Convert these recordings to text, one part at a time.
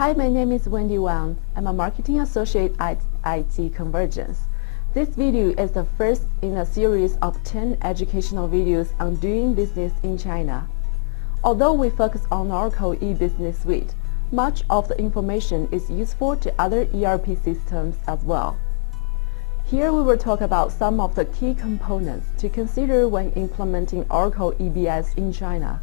Hi, my name is Wendy Wang. I'm a marketing associate at IT Convergence. This video is the first in a series of 10 educational videos on doing business in China. Although we focus on Oracle eBusiness Suite, much of the information is useful to other ERP systems as well. Here we will talk about some of the key components to consider when implementing Oracle EBS in China.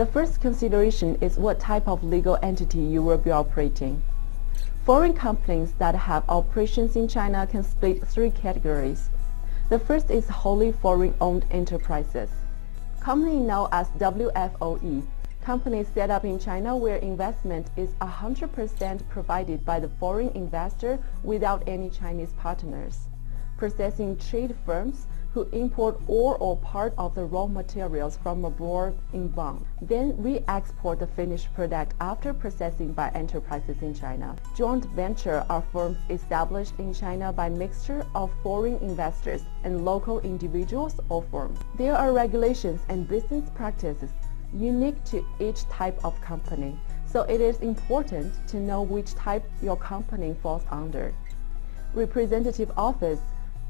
The first consideration is what type of legal entity you will be operating. Foreign companies that have operations in China can split three categories. The first is wholly foreign-owned enterprises, commonly known as WFOE, companies set up in China where investment is 100% provided by the foreign investor without any Chinese partners. Processing trade firms who import all or part of the raw materials from abroad in bulk, then re-export the finished product after processing by enterprises in China. Joint venture are firms established in China by mixture of foreign investors and local individuals or firms. There are regulations and business practices unique to each type of company, so it is important to know which type your company falls under. Representative office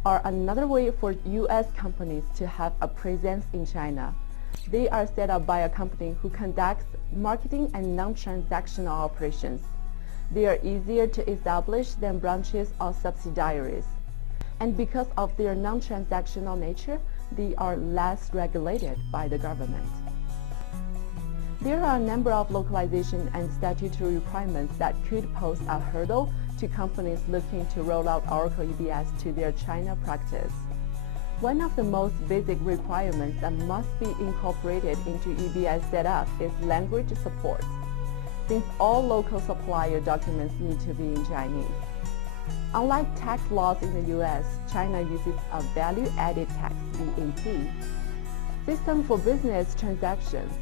are another way for U.S. companies to have a presence in China. They are set up by a company who conducts marketing and non-transactional operations. They are easier to establish than branches or subsidiaries. And because of their non-transactional nature, they are less regulated by the government. There are a number of localization and statutory requirements that could pose a hurdle to companies looking to roll out Oracle EBS to their China practice. One of the most basic requirements that must be incorporated into EBS setup is language support, since all local supplier documents need to be in Chinese. Unlike tax laws in the US, China uses a value-added tax, VAT, system for business transactions.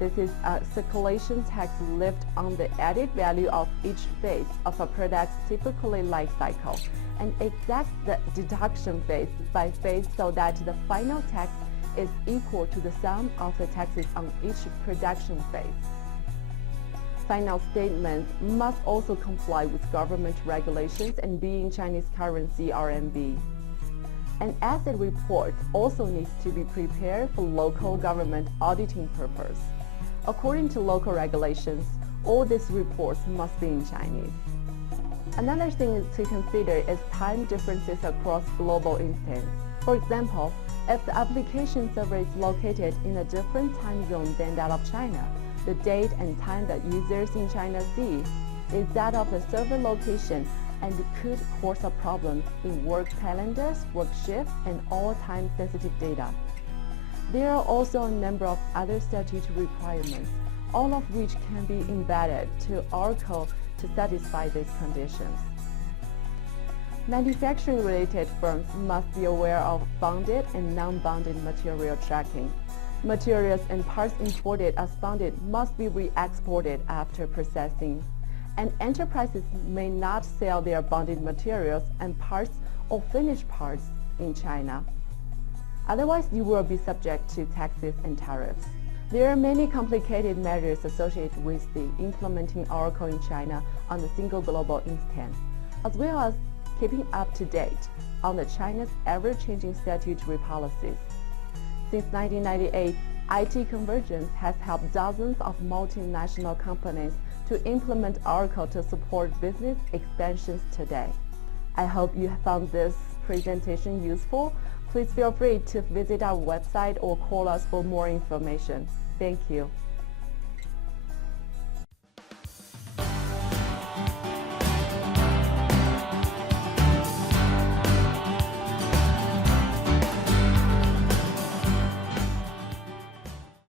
This is a circulation tax levied on the added value of each phase of a product's typically life cycle and exacts the deduction phase by phase so that the final tax is equal to the sum of the taxes on each production phase. Final statements must also comply with government regulations and be in Chinese currency RMB. An asset report also needs to be prepared for local government auditing purpose. According to local regulations, all these reports must be in Chinese. Another thing to consider is time differences across global instances. For example, if the application server is located in a different time zone than that of China, the date and time that users in China see is that of the server location and could cause a problem in work calendars, work shifts, and all time-sensitive data. There are also a number of other statutory requirements, all of which can be embedded to Oracle to satisfy these conditions. Manufacturing-related firms must be aware of bonded and non-bonded material tracking. Materials and parts imported as bonded must be re-exported after processing, and enterprises may not sell their bonded materials and parts or finished parts in China. Otherwise, you will be subject to taxes and tariffs. There are many complicated measures associated with the implementing Oracle in China on a single global instance, as well as keeping up to date on the China's ever-changing statutory policies. Since 1998, IT Convergence has helped dozens of multinational companies to implement Oracle to support business expansions today. I hope you found this presentation useful. Please feel free to visit our website or call us for more information. Thank you.